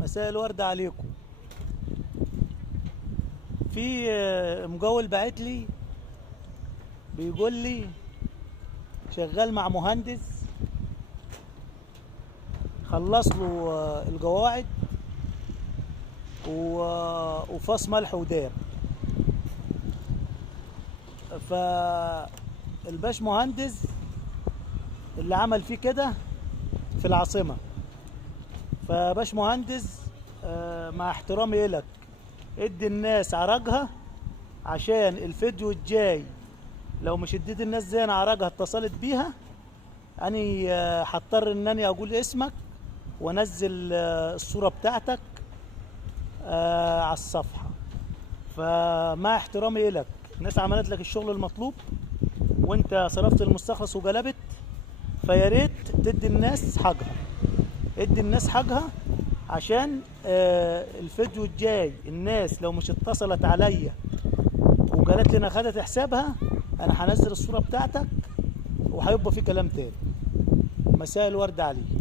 مساء الورد عليكم. في مجول بعت لي بيقول لي شغال مع مهندس خلص له القواعد وفاص ملح وداب. فالباش مهندس اللي عمل فيه كده في العاصمة. فباش مهندس مع احترامي لك ادي الناس عرجها، عشان الفيديو الجاي لو مش اديت الناس زي انا عرجها اتصلت بيها اني هضطر انني اقول اسمك وانزل الصورة بتاعتك على الصفحة. فمع احترامي لك، الناس عملت لك الشغل المطلوب وانت صرفت المستخلص وجلبت، فيا ريت تدي الناس حقها، ادي الناس حقها عشان الفيديو الجاي الناس لو مش اتصلت عليا وقالت لي انا خدت حسابها انا هنزل الصورة بتاعتك وهيبقى في كلام تاني. مساء الورد عليك.